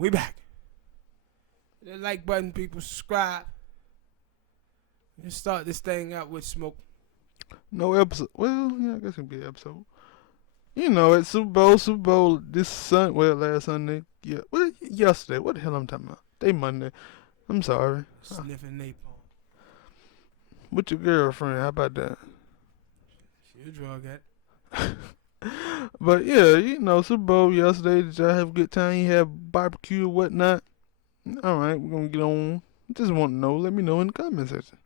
We back. The like button, people, subscribe. Let's start this thing out with smoke. No episode. Well, yeah, I guess it'll be an episode. You know, it's Super Bowl last Sunday. Yeah, well, yesterday. What the hell I'm talking about? Day Monday. I'm sorry. Sniffing napalm. With your girlfriend, how about that? She a drug addict. But yeah, you know, Super Bowl yesterday. Did y'all have a good time? You have barbecue or whatnot? Alright, we're gonna get on. Just want to know. Let me know in the comment section.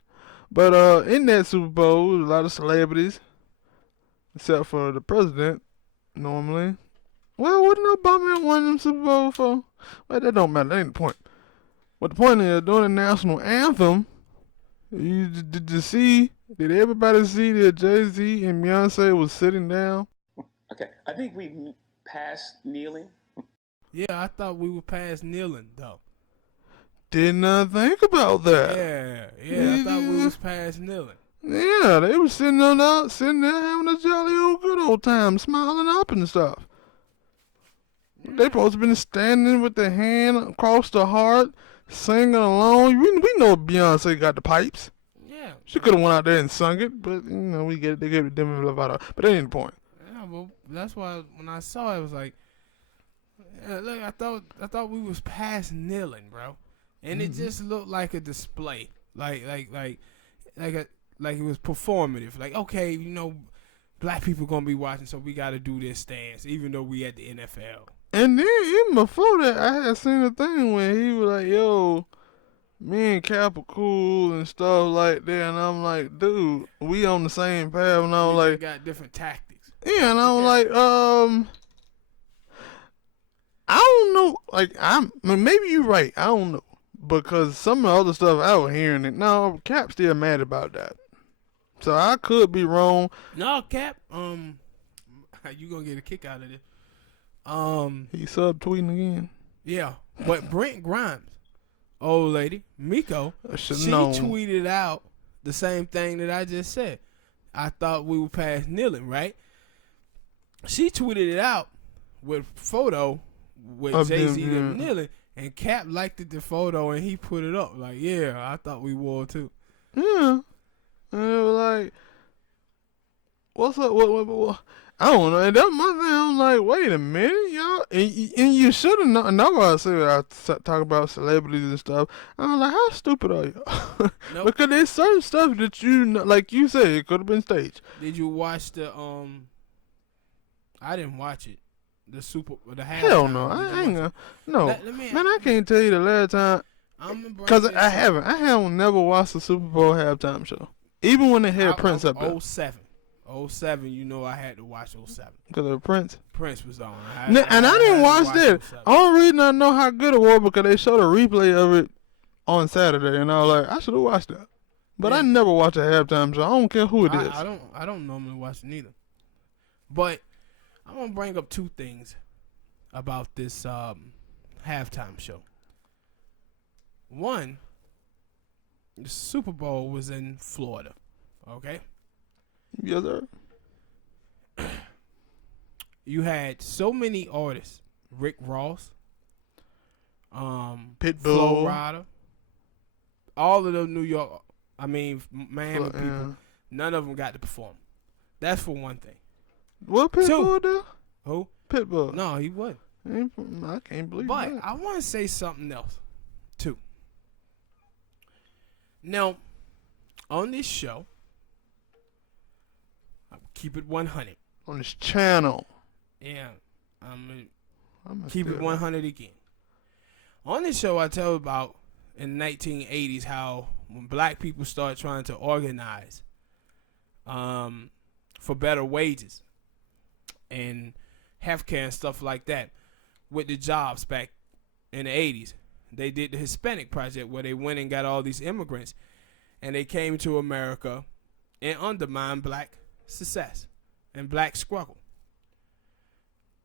But in that Super Bowl, a lot of celebrities, except for the president, normally. Well, wasn't Obama in one of them Super Bowl for? Well, that don't matter. That ain't the point. What the point is, during the national anthem, did you see? Did everybody see that Jay-Z and Beyonce was sitting down? Okay, I think we passed kneeling. Yeah, I thought we were past kneeling though. Did not think about that. Yeah, I thought we was past kneeling. Yeah, they were sitting there having a jolly old good old time, smiling up and stuff. They supposed to been standing with their hand across the heart, singing along. We know Beyonce got the pipes. Yeah. She could have went out there and sung it, but you know they gave it Demi Lovato. But that ain't the point. Yeah, well, that's why when I saw it, I was like, yeah, look, I thought we was past kneeling, bro, and it just looked like a display, like it was performative. Like, okay, you know, black people gonna be watching, so we got to do this stance, even though we at the NFL. And then even before that, I had seen a thing where he was like, "Yo, me and Cap are cool and stuff like that," and I'm like, "Dude, we on the same path." And I was like, got different tactics. Yeah, and I was like, I don't know. Like, maybe you're right. I don't know because some of the other stuff I was hearing it. No, Cap still mad about that, so I could be wrong. No, Cap. You gonna get a kick out of this? He subtweeting again. Yeah, but Brent Grimes, old lady Miko, she tweeted out the same thing that I just said. I thought we were past kneeling, right? She tweeted it out with photo with Jay-Z them kneeling, and Cap liked the photo and he put it up like, yeah, I thought we wore too. Yeah, and it was like, what's up? What? I don't know. And that my thing. I'm like, wait a minute, y'all. And you should have known. Know what I say when I talk about celebrities and stuff. I'm like, how stupid are you? Nope. Because there's certain stuff that you know, like you said, it could have been staged. Did you watch the I didn't watch it. The halftime. Hell no, I ain't gonna. No, man, I can't tell you the last time. Because I haven't never watched a Super Bowl halftime show. Even when they had Prince up there. 07, you know I had to watch 07. Because of Prince? Prince was on. I didn't watch that. Only reason I know how good it was because they showed a replay of it on Saturday, and I was like, I should have watched that. But I never watch a halftime show. I don't care who it is. I don't normally watch it neither. But I'm going to bring up two things about this halftime show. One, the Super Bowl was in Florida, okay? Yes, sir. You had so many artists: Rick Ross, Pitbull, Flo Rida, all of the Miami people. None of them got to perform. That's for one thing. What Pitbull do? Who? Pitbull. No, he wasn't. I can't believe but that. I want to say something else too. Now, on this show, keep it 100. On this channel. Yeah. I'm keep it 100 again. On this show, I tell about in the 1980s how when black people started trying to organize for better wages and healthcare and stuff like that with the jobs back in the 80s. They did the Hispanic Project where they went and got all these immigrants and they came to America and undermined black success and black struggle.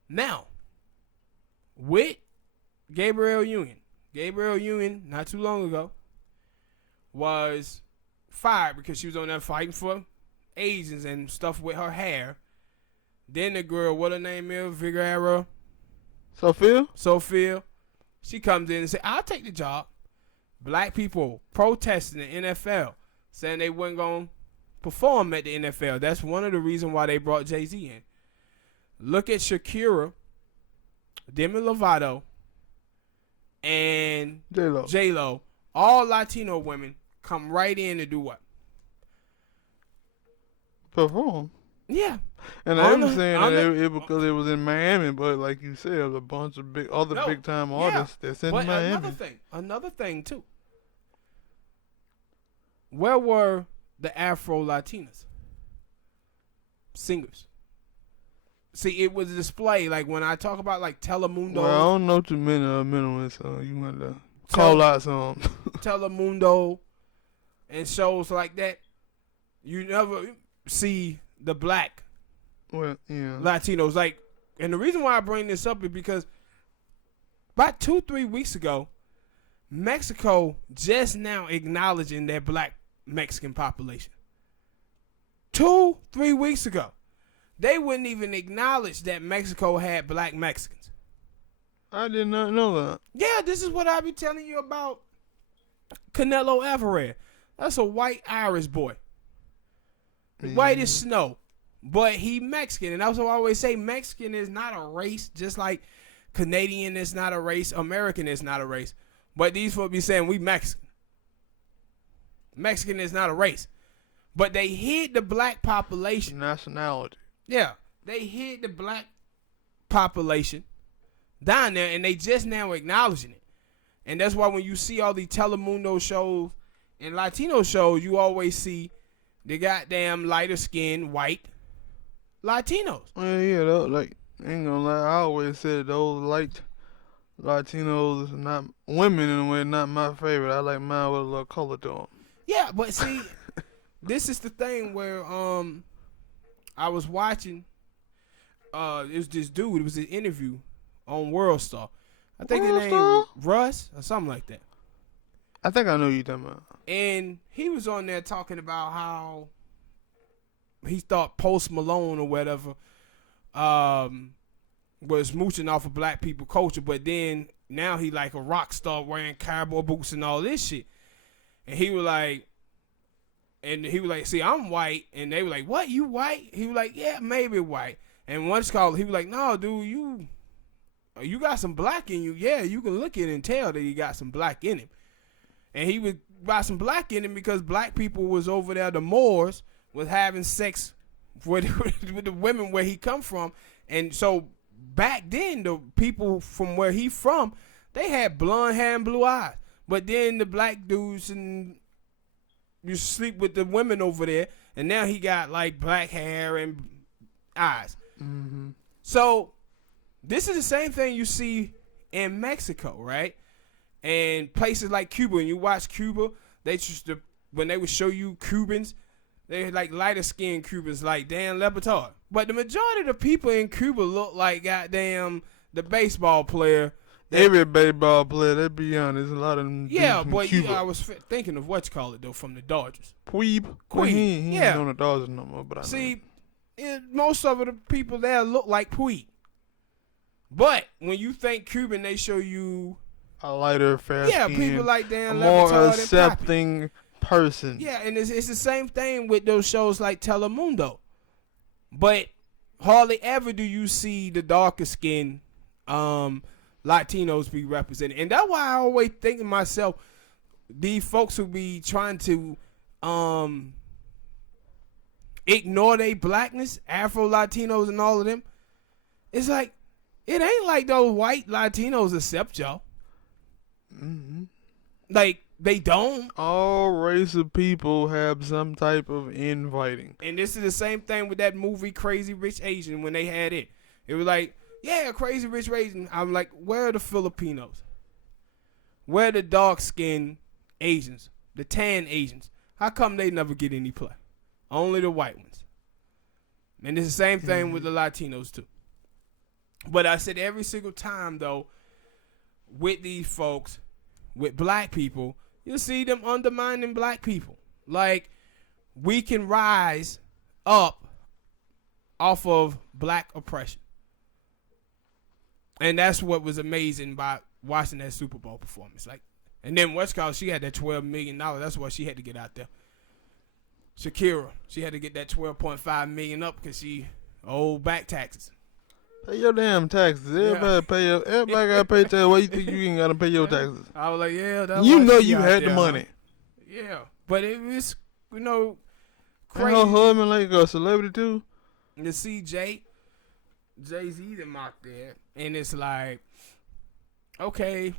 Now, with Gabrielle Union, not too long ago, was fired because she was on there fighting for Asians and stuff with her hair. Then the girl, what her name is, Sophia, She comes in and say, "I'll take the job." Black people protesting the NFL, saying they weren't going to perform at the NFL. That's one of the reasons why they brought Jay-Z in. Look at Shakira, Demi Lovato, and J-Lo. All Latino women come right in to do what? Perform. Yeah. And I was saying that it because it was in Miami, but like you said, a bunch of big time artists that's in Miami. Another thing too. Where were the Afro Latinas singers? See, it was a display. Like when I talk about like Telemundo. Well, I don't know too many of them, so you want to call out some. Telemundo and shows like that. You never see the black Latinos. Like, and the reason why I bring this up is because about 2-3 weeks ago, Mexico just now acknowledging their black Mexican population. 2-3 weeks ago, they wouldn't even acknowledge that Mexico had black Mexicans. I did not know that. Yeah, this is what I be telling you about Canelo Alvarez. That's a white Irish boy. White as snow. But he Mexican. And that's what I always say, Mexican is not a race, just like Canadian is not a race, American is not a race. But these folks be saying we Mexican. Mexican is not a race. But they hid the black population. Nationality. Yeah. They hid the black population down there, and they just now acknowledging it. And that's why when you see all these Telemundo shows and Latino shows, you always see the goddamn lighter skinned white Latinos. Yeah, like, ain't gonna lie, I always said those light Latinos, not women in a way, not my favorite. I like mine with a little color to them. Yeah, but see, this is the thing where I was watching. It was this dude. It was an interview on World Star. I think his name Russ or something like that. I think I know who you're talking about. And he was on there talking about how he thought Post Malone or whatever was mooching off of black people culture, but then now he like a rock star wearing cowboy boots and all this shit. And he was like, see, I'm white. And they were like, what, you white? He was like, yeah, maybe white. And once called, he was like, no, dude, you got some black in you. Yeah, you can look at it and tell that he got some black in him. And he was got some black in him because black people was over there, the Moors, was having sex with the women where he come from. And so back then, the people from where he from, they had blonde hair and blue eyes. But then the black dudes and you sleep with the women over there, and now he got like black hair and eyes. Mm-hmm. So this is the same thing you see in Mexico, right? And places like Cuba, and you watch Cuba, when they would show you Cubans, they like lighter skinned Cubans like Dan Le Batard. But the majority of the people in Cuba look like goddamn the baseball player. Every baseball player, let's be honest, a lot of them. Yeah, but I was thinking of what you call it though, from the Dodgers. Queeb. He ain't on the Dodgers no more. But most of the people there look like Puig. But when you think Cuban, they show you a lighter, fair skin, people like Dan a more Levitard accepting person. Yeah, and it's the same thing with those shows like Telemundo. But hardly ever do you see the darker skin Latinos be represented. And that's why I always think to myself, these folks who be trying to ignore their blackness, Afro Latinos and all of them, it's like, it ain't like those white Latinos accept y'all. Mm-hmm. Like, they don't. All race of people have some type of inviting. And this is the same thing with that movie Crazy Rich Asian when they had it. It was like, yeah, Crazy Rich Asian. I'm like, where are the Filipinos? Where are the dark-skinned Asians? The tan Asians? How come they never get any play? Only the white ones. And it's the same thing with the Latinos, too. But I said every single time, though, with these folks, with black people, you'll see them undermining black people. Like, we can rise up off of black oppression. And that's what was amazing about watching that Super Bowl performance. Like, and then what's called, she had that $12 million. That's what she had to get out there. Shakira, she had to get that $12.5 million up because she owed back taxes. Pay your damn taxes. Everybody gotta pay taxes. Why you think you ain't gotta pay your taxes? I was like, yeah, that's you know you had the money. Yeah, but it was, you know, crazy. And her husband like a celebrity too. To see Jay-Z them out there, and it's like, okay,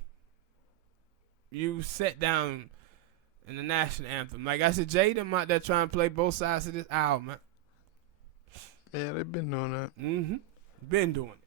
you sat down in the national anthem. Like I said, Jay them out there trying to play both sides of this aisle, man. Yeah, they've been doing that. Been doing it.